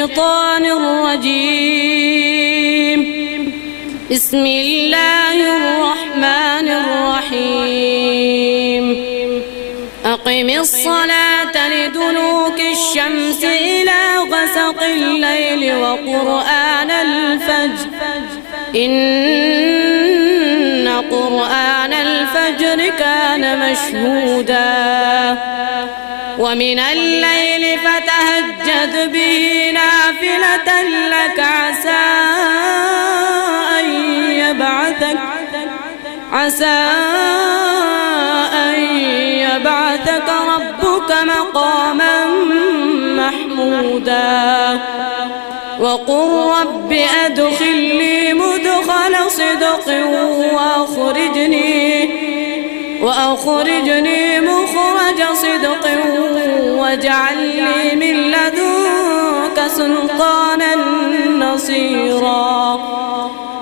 الشيطان الرجيم. بسم الله الرحمن الرحيم. أقم الصلاة لدلوك الشمس إلى غسق الليل وقرآن الفجر إن قرآن الفجر كان مشهودا ومن الليل فتهجد به نافلة لك عسى أن يبعثك ربك مقاما محمودا وقل رب أدخلني مدخل صدق وأخرجني مخرج صدق واجعل لي من لدنك سلطانا نصيرا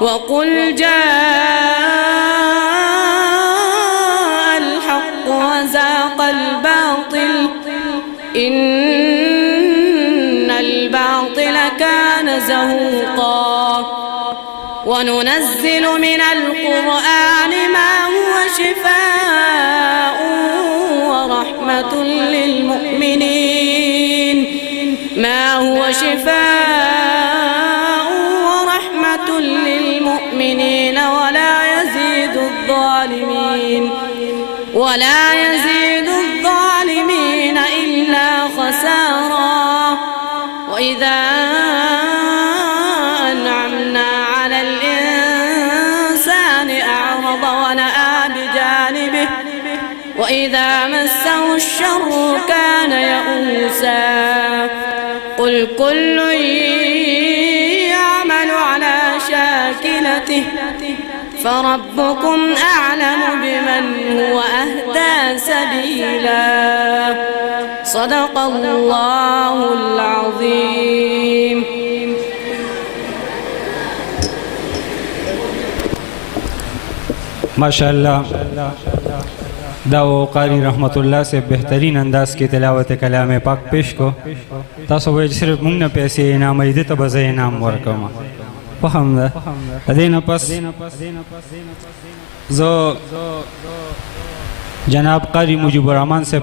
وقل جاء الحق وزاق الباطل إن الباطل كان زهوقا وننزل من القرآن ما هو شفاء ورحمة للمؤمنين ولا يزيد الظالمين إلا خسارا وإذا أنعمنا على الإنسان أعرض ونأى بجانبه وإذا مسه الشر كان يئوسا قل كل يعمل على شاكلته فربكم أعلم بمن هو أهدى سبيلا صدق الله العظيم. माशाअल्लाह दाओ कारी रहमतुल्लाह से बेहतरीन अंदाज की तिलावत कलाम पाक पेश को तासो वही सिर्फ मुंग न पैसे इनाम इधे तो बज़े इनाम वर्कमा पहमदा अदेना पस जो जनाब कारी मुजीबुर रहमान से